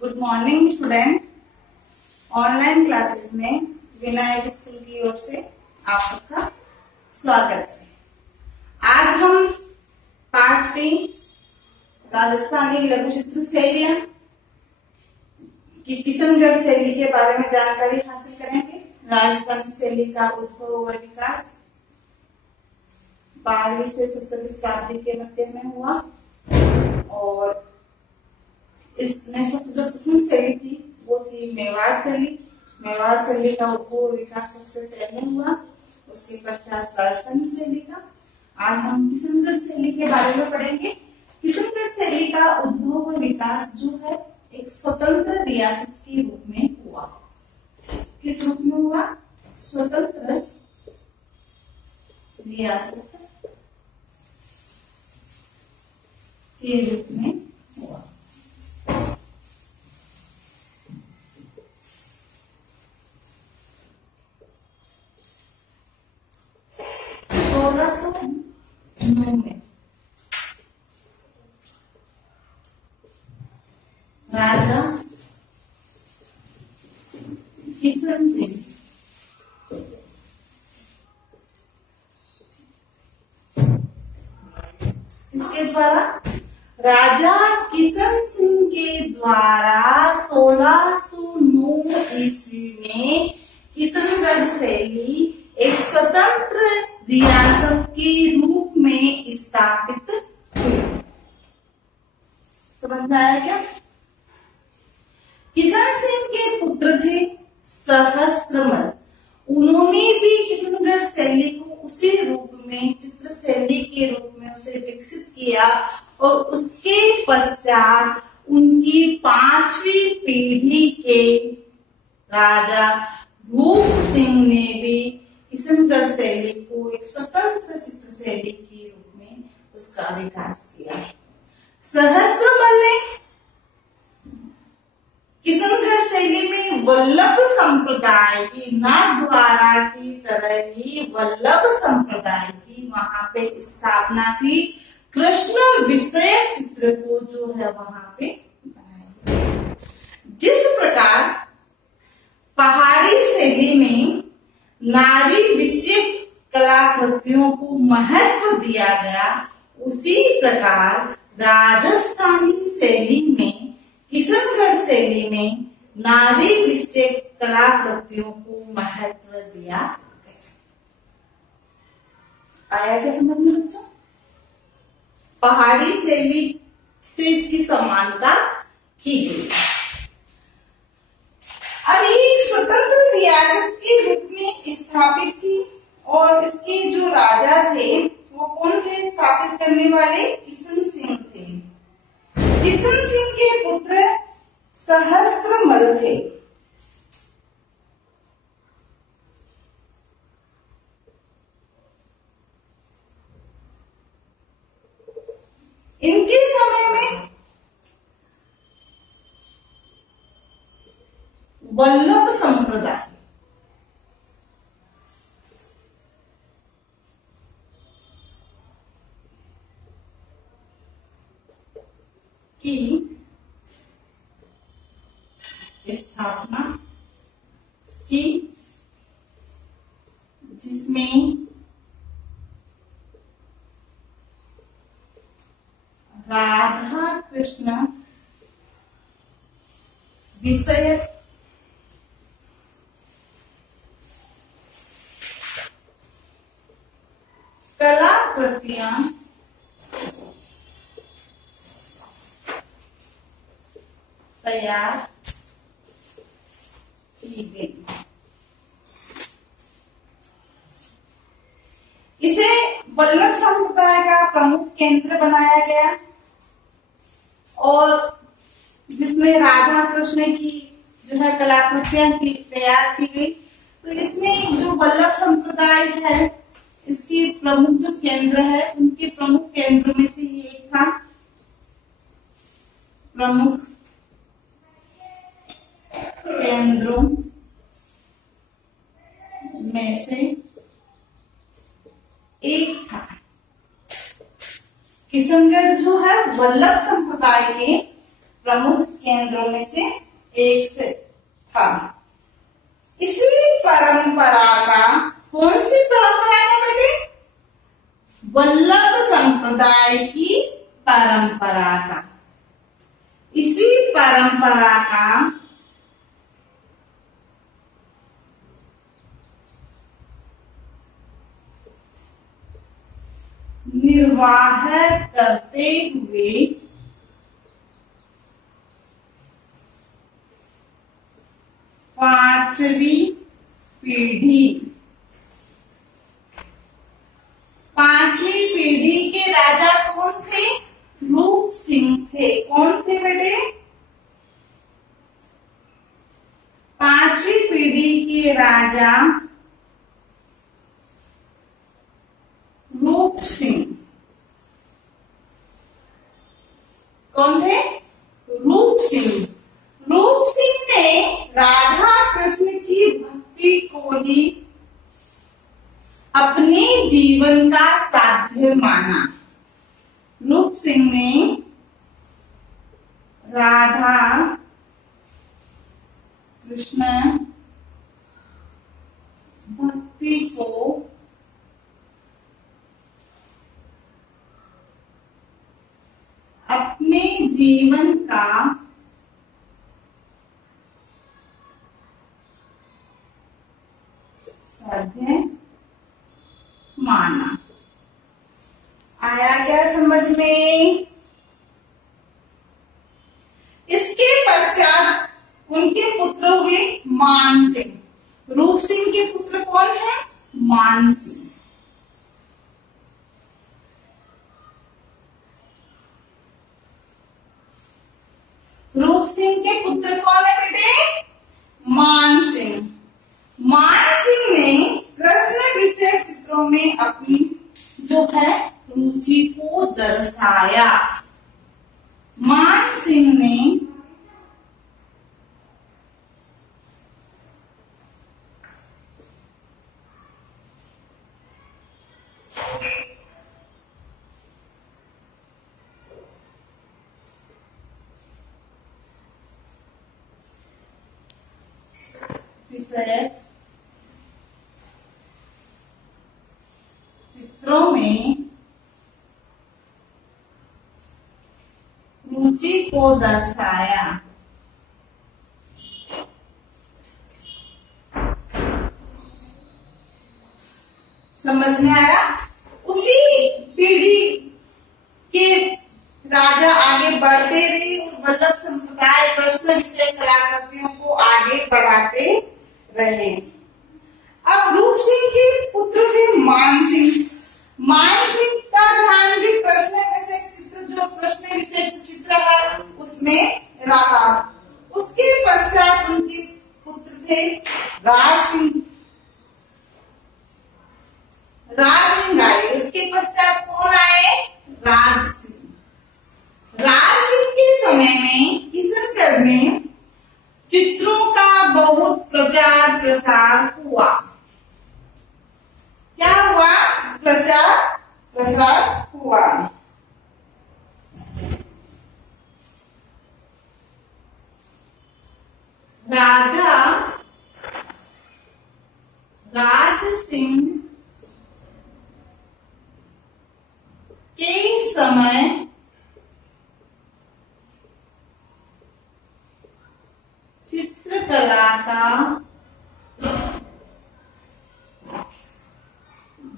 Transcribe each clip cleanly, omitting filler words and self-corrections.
Good morning student. Online classes में Vinayak school की ओर से आप सबका स्वागत है। आज हम पाठ 3 राजस्थानी लघु चित्र शैलियां की किशनगढ़ शैली के बारे में जानकारी हासिल करेंगे। राजस्थानी शैली का उद्भव व विकास 12वीं से 17वीं शताब्दी के मध्य में हुआ और इसमें सबसे जो प्रथम शैली थी वो थी मेवाड़ शैली। मेवाड़ शैली का उद्भव विकास सबसे पहले हुआ, उसके पश्चात राजस्थानी शैली का। आज हम किशनगढ़ शैली के बारे में पढ़ेंगे। किशनगढ़ शैली का उद्भव व विकास जो है एक स्वतंत्र रियासत के रूप में हुआ। किस रूप में हुआ? स्वतंत्र रियासत के रूप में हुआ। में राजा किशन सिंह इसके द्वारा राजा किशन सिंह के द्वारा 1609 ईस्वी में किशनगढ़ शैली एक स्वतंत्र रियासत के रूप में स्थापित हुई। समझ में आया क्या? किशन सिंह के पुत्र थे सहस्त्रमल। उन्होंने भी किशनगढ़ शैली को उसी रूप में चित्र शैली के रूप में उसे विकसित किया और उसके पश्चात उनकी 5वीं पीढ़ी के राजा रूप सिंह ने भी किशनगढ़ शैली को एक स्वतंत्र चित्र शैली के रूप में उसका विकास किया। सहस्त्रमल ने किशनगढ़ शैली में वल्लभ संप्रदाय की, नाथद्वारा की तरह ही वल्लभ संप्रदाय की वहां पे स्थापना की। कृष्ण विषय चित्र को जो है वहां पे बनाया। जिस प्रकार पहाड़ी शैली में नारी विषय कलाकृतियों को महत्व दिया गया, उसी प्रकार राजस्थानी शैली में, किशनगढ़ शैली में नारी विषय कलाकृतियों को महत्व दिया गया। आया क्या समझ में बच्चों? पहाड़ी शैली से इसकी समानता की गई। अब एक स्वतंत्र रियासत के रूप में स्थापित थी और इसके जो राजा थे वो कौन थे स्थापित करने वाले? किशन सिंह थे। किशन सिंह के पुत्र सहस्त्रमल थे। इनके समय में वल्लभ संप्रदाय की स्थापना की, जिसमें राधा कृष्ण विषय कलाकृतियां तैयार की गई। इसे वल्लभ संप्रदाय का प्रमुख केंद्र बनाया गया और जिसमें राधा कृष्ण की जो है कलाकृतियां तैयार की गई। तो इसमें जो वल्लभ संप्रदाय है इसके प्रमुख जो केंद्र है, उनके प्रमुख केंद्र में से ही एक था। प्रमुख केंद्रों में से एक था किशनगढ़ जो है वल्लभ संप्रदाय के प्रमुख केंद्रों में से एक से था। इसी परंपरा का, कौन सी परंपरा का बेटे? वल्लभ संप्रदाय की परंपरा का। इसी परंपरा का निर्वाह करते हुए पांचवी पीढ़ी के राजा कौन थे? रूप सिंह थे। कौन थे बेटे? पांचवी पीढ़ी के राजा रूप सिंह। कौन थे? रूप सिंह। रूप सिंह ने राधा कृष्ण की भक्ति को ही अपने जीवन का साध्य माना। रूप सिंह ने राधा कृष्ण भक्ति को अपने जीवन का साध्य माना। आया क्या समझ में? इसके पश्चात उनके पुत्र हुए मान सिंह। रूप सिंह के पुत्र कौन है? मान सिंह। रूप सिंह के पुत्र कौन है बेटे? मान सिंह। मान सिंह ने कृष्ण विषय चित्रों में अपनी जो है रुचि को दर्शाया। मान सिंह ने विषय चित्रों में रुचि को दर्शाया। समझ में आया? उसी पीढ़ी के राजा आगे बढ़ते रहे और वल्लभ संप्रदाय कृष्ण विषय कलाकृतियों को आगे बढ़ाते रहे। अब रूप सिंह के पुत्र थे मान सिंह। मान सिंह का ध्यान भी कृष्ण विषय चित्र, जो कृष्ण विषय चित्र है उसमें रहा। उसके पश्चात उनके पुत्र थे राज सिंह। आए। उसके पश्चात कौन आए? राज सिंह। राज सिंह के समय में किशनगढ़ में चित्रों का बहुत प्रचार प्रसार हुआ। क्या हुआ? प्रचार प्रसार हुआ। राजा राज सिंह के समय चित्रकला का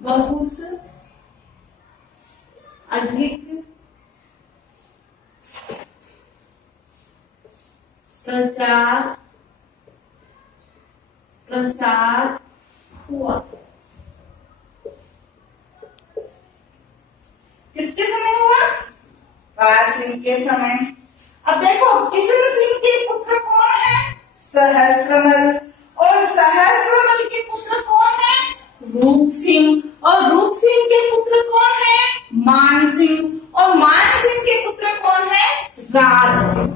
बहुत अधिक प्रचार प्रसार हुआ। किसके समय हुआ? राज सिंह के समय। अब देखो किशन सिंह के पुत्र कौन है? सहस्त्रमल। और सहस्त्रमल के पुत्र कौन है? रूप सिंह। और रूप सिंह के पुत्र कौन है? मान सिंह। और मान सिंह के पुत्र कौन है? राज सिंह।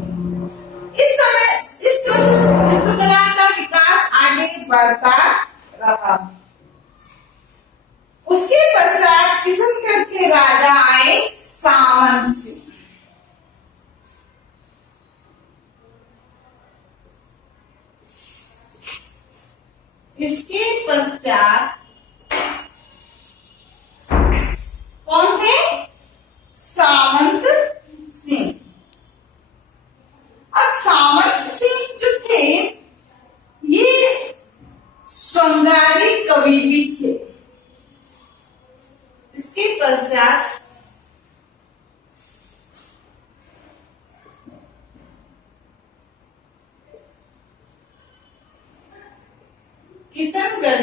इस समय इस चित्रकला का विकास आगे बढ़ता रहा। उसके पश्चात किशनगढ़ के राजा आए सामंत सिंह।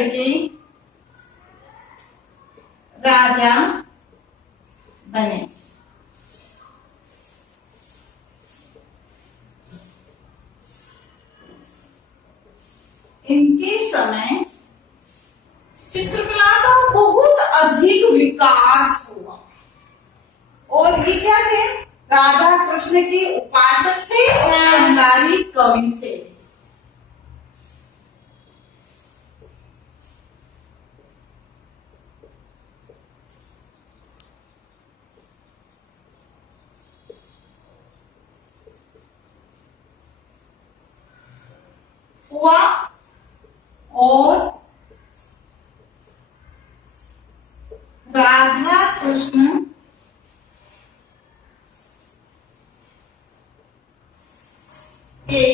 करके राजा बने। इनके समय चित्रकला का बहुत अधिक विकास हुआ और ये क्या थे, राधा कृष्ण के उपासक थे और श्रृंगारी कवि थे। हुआ और राधा कृष्ण के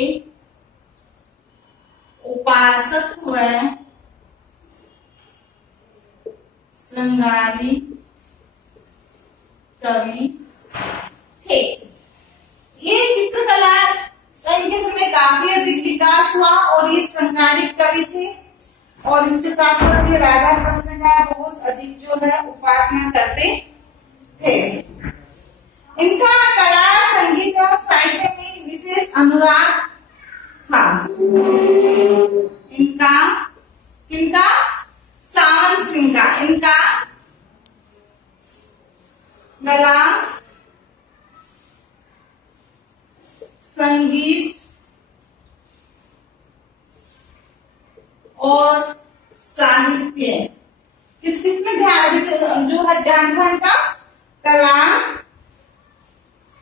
उपासक हुए श्रृंगारी कवि थे। ये चित्रकला का इनके समय काफी अधिक विकास हुआ और ये श्रृंगारिक कवि थे और इसके साथ साथ ये राधा कृष्ण का बहुत अधिक जो है उपासना करते थे। इनका कला, संगीत और साहित्य में विशेष अनुराग था। इनका सावंत सिंह का, इनका कला, संगीत और साहित्य किस किस में ध्यान जो है ध्यान था इनका, कला,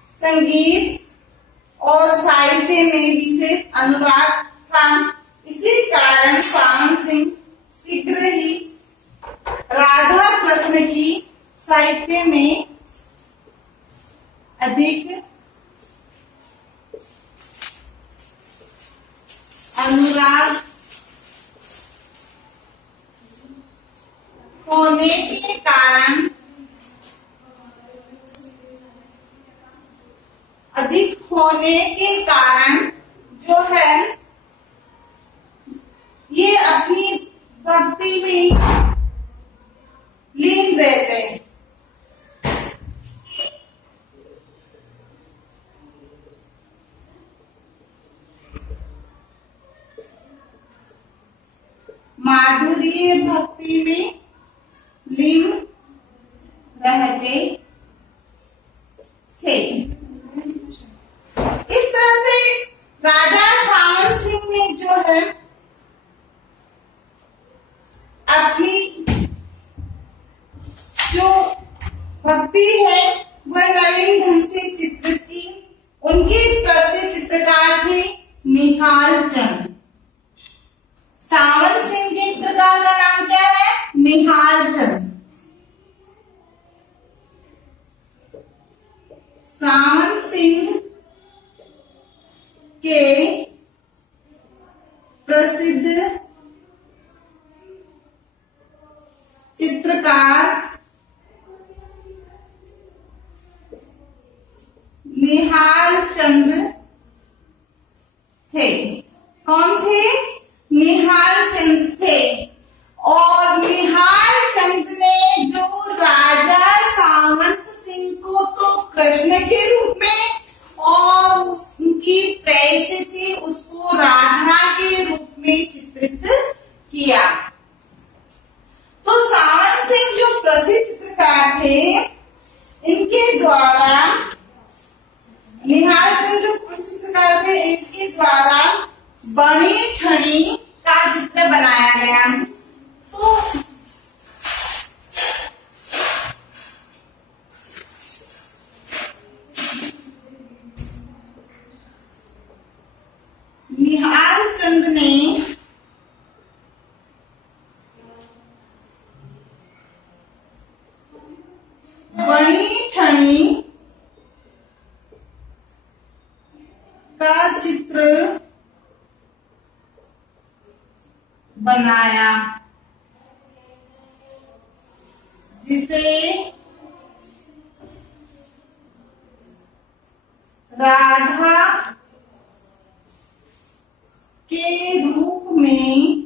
संगीत और साहित्य में विशेष अनुराग था। इसी कारण सावंत सिंह शीघ्र ही राधा कृष्ण की साहित्य में अधिक अनुराग होने के कारण जो है ये अपनी भक्ति में लीन रहते हैं। माधुर्य भक्ति में लीन रहते थे। इस तरह से राजा सावंत सिंह ने जो है अपनी जो भक्ति है वह नवीन ढंग से चित्रित की। उनके प्रसिद्ध चित्रकार थे निहाल चंद। सावंत सिंह के चित्रकार का नाम क्या है, निहाल चंद। सावंत सिंह के प्रसिद्ध चित्रकार निहाल चंद थे। कौन थे, निहाल चंद थे। और निहाल चंद ने जो राजा सावंत सिंह को तो कृष्ण के रूप में और उनकी प्रेयसी थी उसको राधा के रूप में चित्रित किया। तो सावंत सिंह जो प्रसिद्ध चित्रकार थे इनके द्वारा, निहाल चंद जो प्रसिद्ध चित्रकार थे इनके द्वारा बड़ी ठणी का चित्र बनाया गया। तो निहाल चंद ने बड़ी ठणी का चित्र बनाया जिसे राधा के रूप में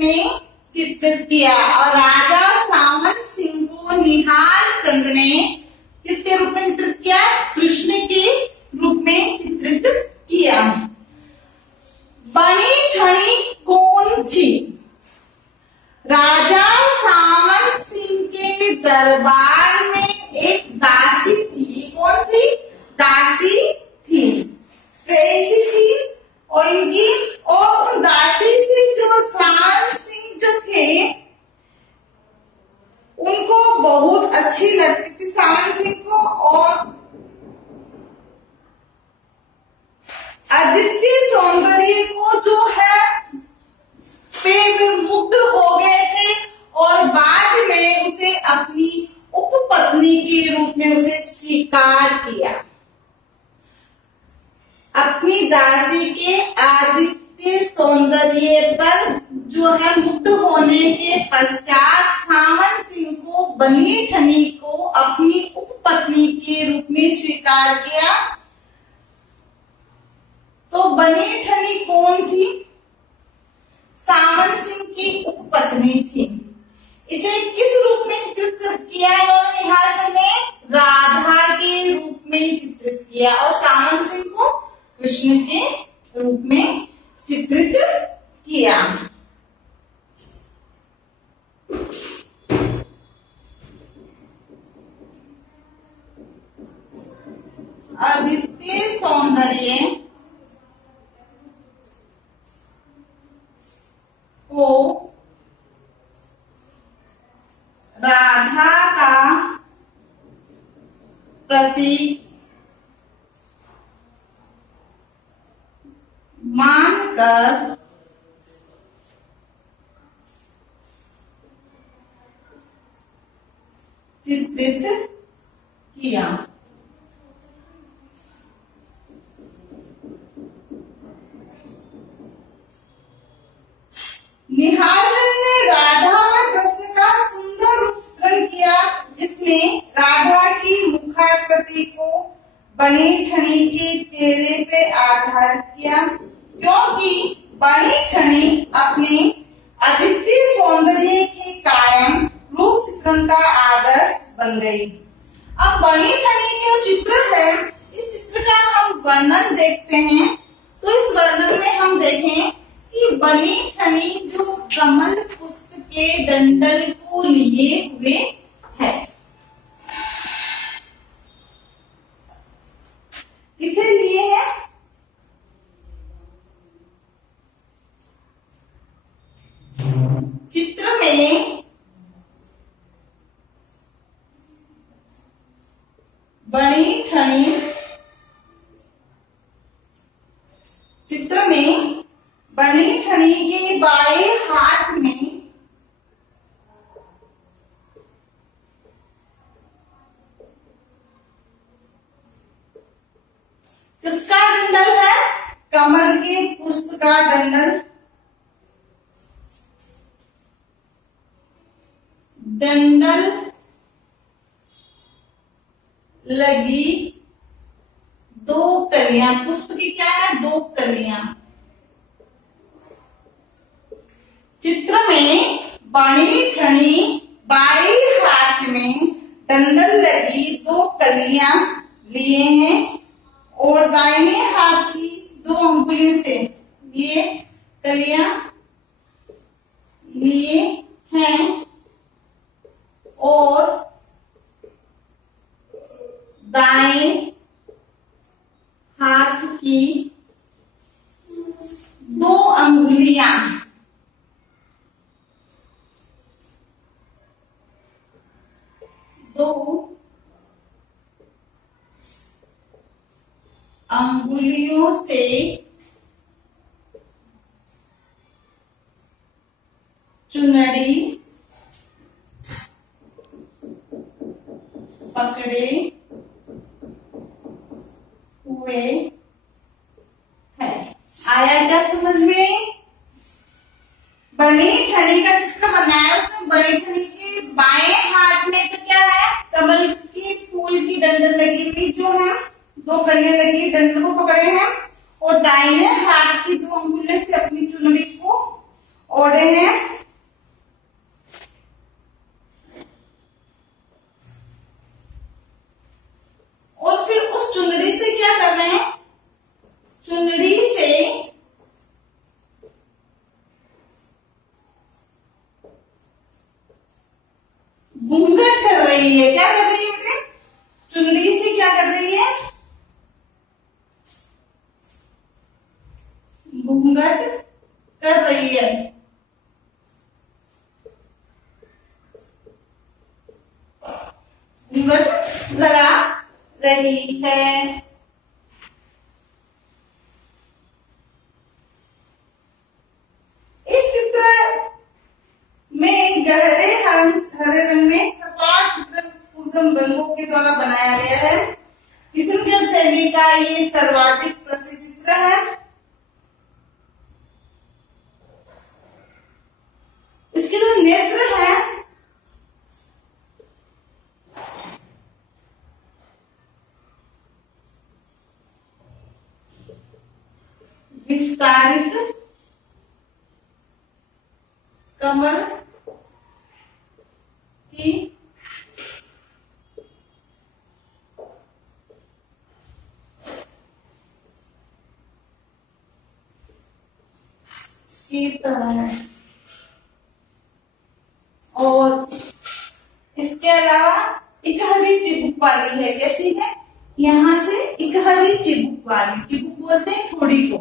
में चित्रित किया। और राजा सामंत सिंह को निहाल चंद ने किसके रूप में चित्रित किया? कृष्ण के रूप में चित्रित किया। बनी ठनी कौन थी? राजा सामंत सिंह के दरबार में एक दासी थी। कौन थी? दासी थी। कैसी थी? और उन दासी से जो सामंत सिंह जो थे उनको बहुत अच्छी लगती थी सामंत सिंह को, और अद्वितीय सौंदर्य को जो है पे वे मुग्ध हो गए थे, और बाद में उसे अपनी उपपत्नी के रूप में उसे स्वीकार किया। अपनी दासी के आदित्य सौंदर्य पर जो है मुग्ध होने के पश्चात सामंत सिंह को बनी ठनी को अपनी उपपत्नी के रूप में स्वीकार किया। तो बनी ठनी कौन थी? सामंत सिंह की उपपत्नी थी। इसे किस रूप में चित्रित किया इन्होंने? निहाल चंद ने राधा के रूप में चित्रित किया और सामंत सिंह को कृष्ण के रूप में चित्रित किया। अद्वितीय सौंदर्य को राधा का प्रतीक मानकर चित्रित किया। निहाल ने राधा व कृष्ण का सुंदर रूप चित्रण किया, जिसमें राधा की मुखाकृति को बनी ठनी के चेहरे पे आधारित किया, क्योंकि बनी ठनी अपने अद्वितीय सौंदर्य के कारण रूप चित्रण का आदर्श बन गई। अब बनी ठनी के जो चित्र है, इस चित्र का हम वर्णन देखते हैं। तो इस वर्णन में हम देखें कि बनी ठनी जो कमल पुष्प के डंडल को लिए हुए है। किसे लिए है? चित्र में बनी ठनी के बाएं हाथ में किसका डंडल है? कमल के पुष्प का डंडल। डंडल लगी दो कलियां। पुष्प की क्या है? दो कलियां। चित्र में बनी ठनी बाएं हाथ में डंडल लगी दो कलियां लिए हैं और दाहिने हाथ की दो अंगुलियों से ये कलियां लिए हैं और दाएं हाथ की दो अंगुलियां से चुनरी पकड़े हुए है। आया क्या समझ में? बनी ठनी का चित्र बनाया, उसमें बनी ठनी के बाएं हाथ में तो क्या है? कमल की फूल की डंडल लगी हुई जो है, दो कलियां लगी डंडल को पकड़े हैं और दाहिने हाथ की दो अंगुलियों से अपनी चुनरी को ओढ़े हैं। और फिर उस चुनरी से क्या कर रहे हैं, चुनरी से घूंघट कर रही है। क्या कर रही है बेटे, चुनरी से क्या कर रही है, घूंघट कर रही है। घूंघट लगा रही है। इस चित्र में गहरे हरे रंग में सपाट चित्र पूर्वम रंगों के द्वारा बनाया गया है। किशनगढ़ शैली का ये सर्वाधिक प्रसिद्ध चित्र है। इसके जो नेत्र है विस्तारित कमल की तरह है। और इसके अलावा इकहरी चिबुक वाली है। कैसी है, यहां से इकहरी चिबुक वाली, चिबुक बोलते हैं ठोड़ी को,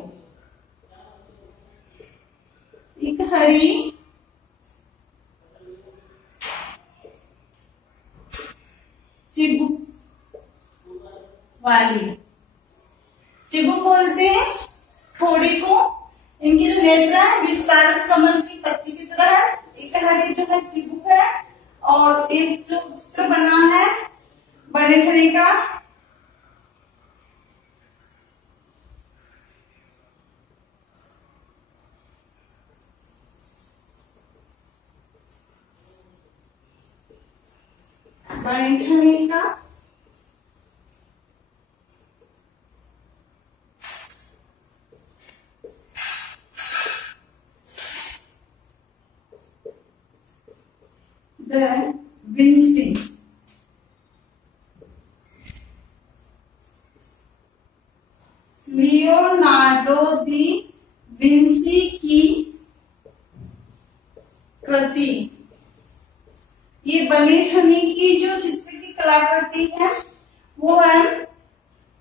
इकहरी चिबुक वाली, चिबुक बोलते हैं ठोड़ी को। इनकी जो नेत्र है विस्तारित कमल की पत्ती की तरह है। इकहरी जो है चिबुक है। और एक जो चित्र बना है बड़े ठड़ी का, बड़े ठड़ी का the Vinci, Leonardo the Vinci की कृति। ये बनी ठनी की जो चित्र की कलाकृति है वो है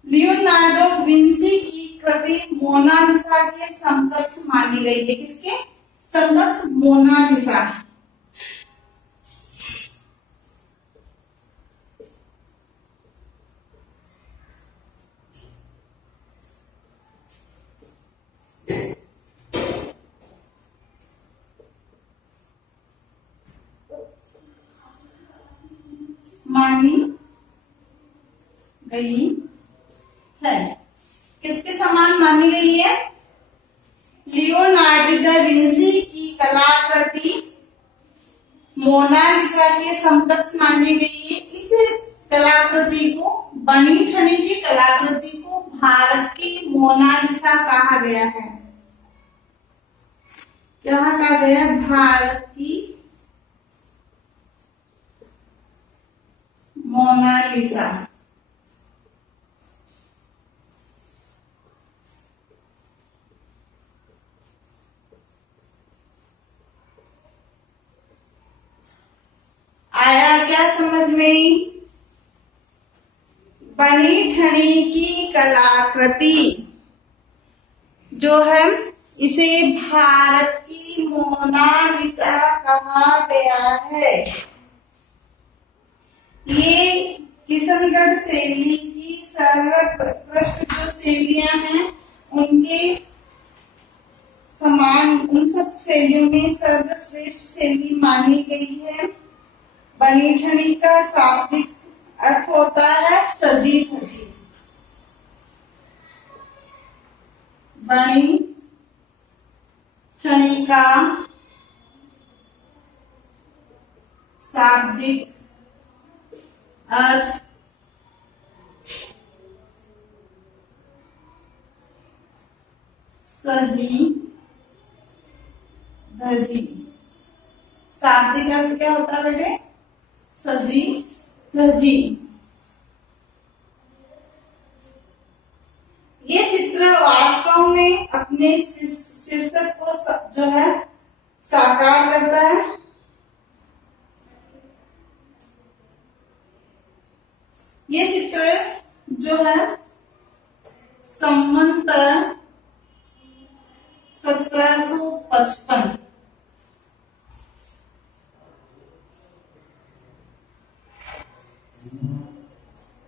लियोनार्डो विंसी की कृति मोनालिसा के समकक्ष मानी गई है। किसके समकक्ष, मोनालिसा। मानी गई है। किसके समान मानी गई है, लियोनार्डो दा विंसी की कलाकृति मोनालिसा के समकक्ष मानी गई है। इस कलाकृति को, बनी ठनी की कलाकृति को भारत की मोनालिसा कहा गया है। क्या कहा गया, भारत की मोनालिसा। आया क्या समझ में, बनी ठनी की कलाकृति जो है इसे भारत की मोनालिसा कहा गया है। ये किशनगढ़ शैली की सर्वोत्कृष्ट जो शैलियां हैं उनके समान, उन सब शैलियों में सर्वश्रेष्ठ शैली मानी गई है। बनी ठनी का शाब्दिक अर्थ होता है सजी धजी। बनी ठनी का शाब्दिक अर्थ सजी धजी। शाब्दिक अर्थ क्या होता है बेटे? सजी धजी। ये चित्र वास्तव में अपने शीर्षक को जो है साकार करता है। ये चित्र जो है संवत 1755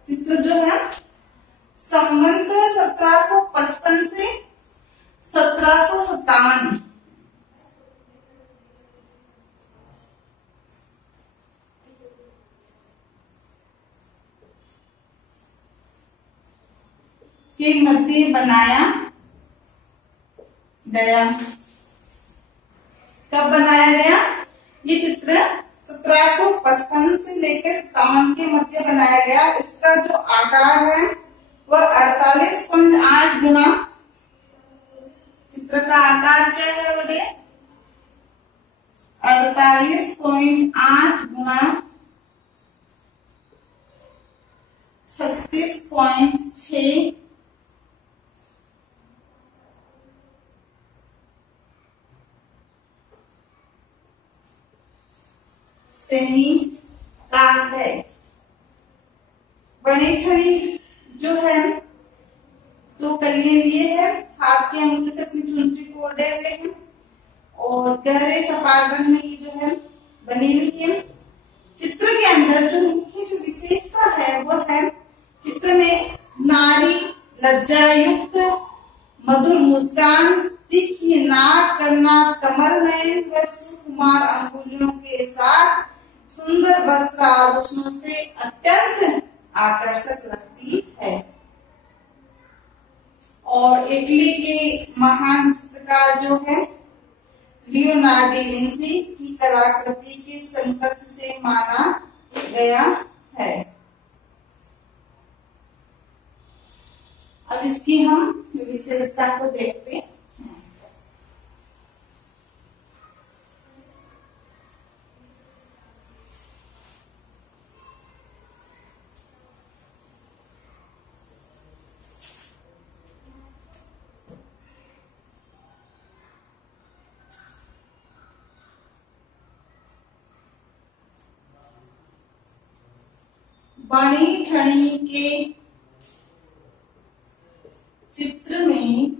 चित्र जो है संवत 1755 से 1757 के मध्य बनाया गया। कब बनाया गया? ये चित्र 1755 से लेकर 57 के मध्य बनाया गया। इसका जो आकार है वह 48.8 गुना, चित्र का आकार क्या है बोले? 48.8 गुना 36.6 सेमी का है। बड़े खड़ी जो है तो कलिए लिए है, हाथ की अंगुली से अपनी चुनरी को ओढ़े हुए हैं और गहरे सपाट रंग में ये जो है बनी हुई है। चित्र के अंदर जो मुख्य जो विशेषता है वो है चित्र में नारी लज्जा युक्त मधुर मुस्कान, तीखी नाक, करना कमल नयन व सुकुमार अंगुलियों के साथ सुंदर वस्त्र आभूषणों से अत्यंत आकर्षक लगती है। और इटली के महान चित्रकार जो है लियोनार्डो विंसी की कलाकृति के समकक्ष से माना गया है। अब इसकी हम विशेषता को देखते हैं। बड़ी ठणी के चित्र में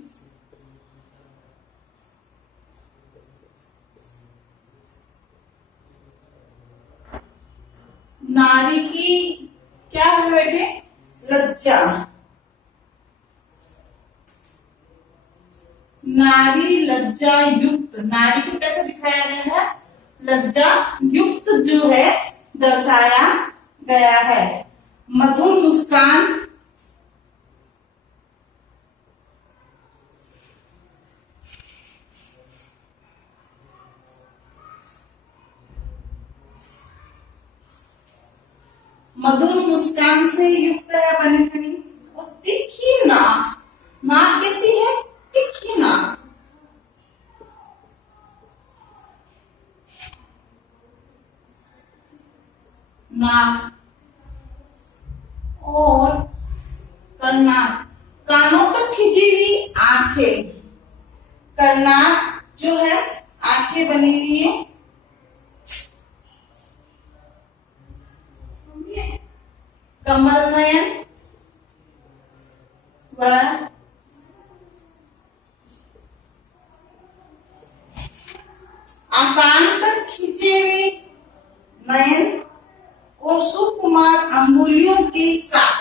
नारी की क्या है बेटे? लज्जा। नारी लज्जा युक्त, नारी को कैसे दिखाया गया है? लज्जा युक्त जो है दर्शाया गया है। मधुर मुस्कान, मधुर मुस्कान से युक्त है बनी ठनी। और तीखी नाक, नाक कैसी है? तीखी नाक। नाक और कर्नाक, कानों तक खिंची हुई आंखें। कर्नाक जो है आंखें बनी हुई है। कमल नयन व आकांत खींचे हुए नयन और सुकुमार अंगुलियों के साथ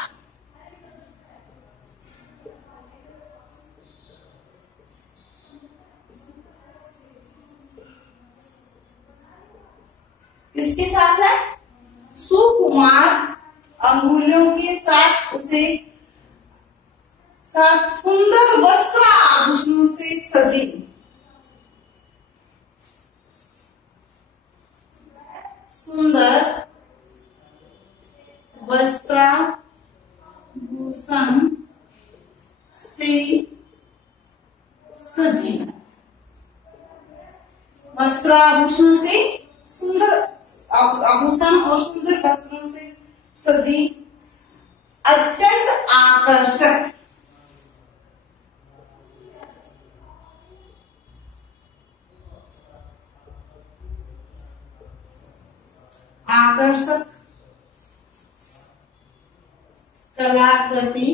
किसके साथ है? सुकुमार अंगुलियों के साथ उसे साथ सुंदर वस्त्र आभूषणों से सजी। सुंदर वस्त्राभूषण से सजी। वस्त्राभूषण से सुंदर आभूषण और सुंदर वस्त्रों से सजी, अत्यंत आकर्षक, आकर्षक कलाकृति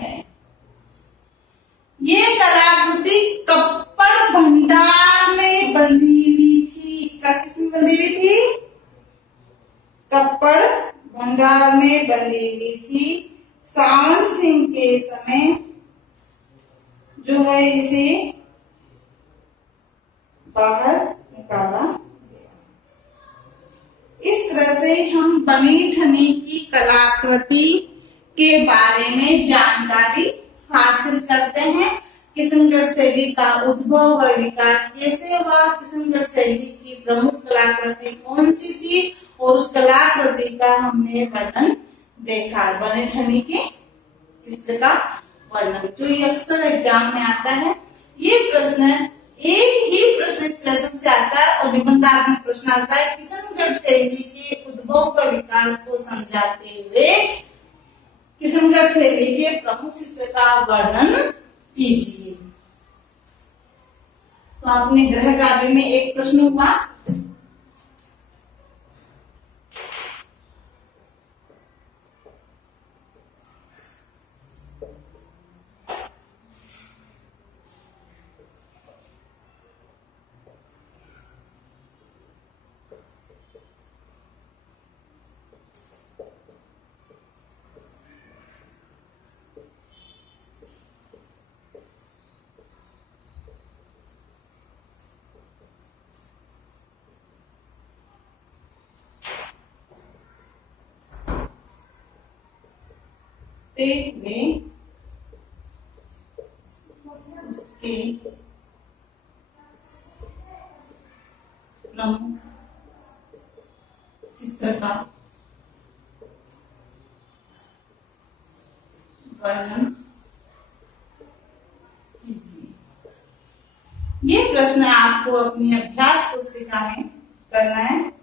है। ये कलाकृति कप्पड़ भंडार में बंधी हुई थी। किसमें बंधी हुई थी? कप्पड़ भंडार में बंधी हुई थी। सावन सिंह के समय जो है इसे बाहर निकाला गया। इस तरह से हम बनी ठनी की कलाकृति के बारे में जानकारी हासिल करते हैं। किशनगढ़ शैली का उद्भव व विकास कैसे हुआ, किशनगढ़ शैली की प्रमुख कलाकृति कौन सी थी, और उस कलाकृति का हमने वर्णन देखा। बने ठनी के चित्र का वर्णन जो ये अक्सर एग्जाम में आता है। ये प्रश्न एक ही प्रश्न इस लेसन से आता है और निबंधात्मक प्रश्न आता है। किशनगढ़ शैली के उद्भव व विकास को समझाते हुए किशनगढ़ शैली के प्रमुख चित्र का वर्णन कीजिए। तो आपने गृह काव्य में एक प्रश्न हुआ। में उसके प्रमुख चित्र का वर्णन कीजिए। ये प्रश्न आपको अपनी अभ्यास पुस्तिका में करना है।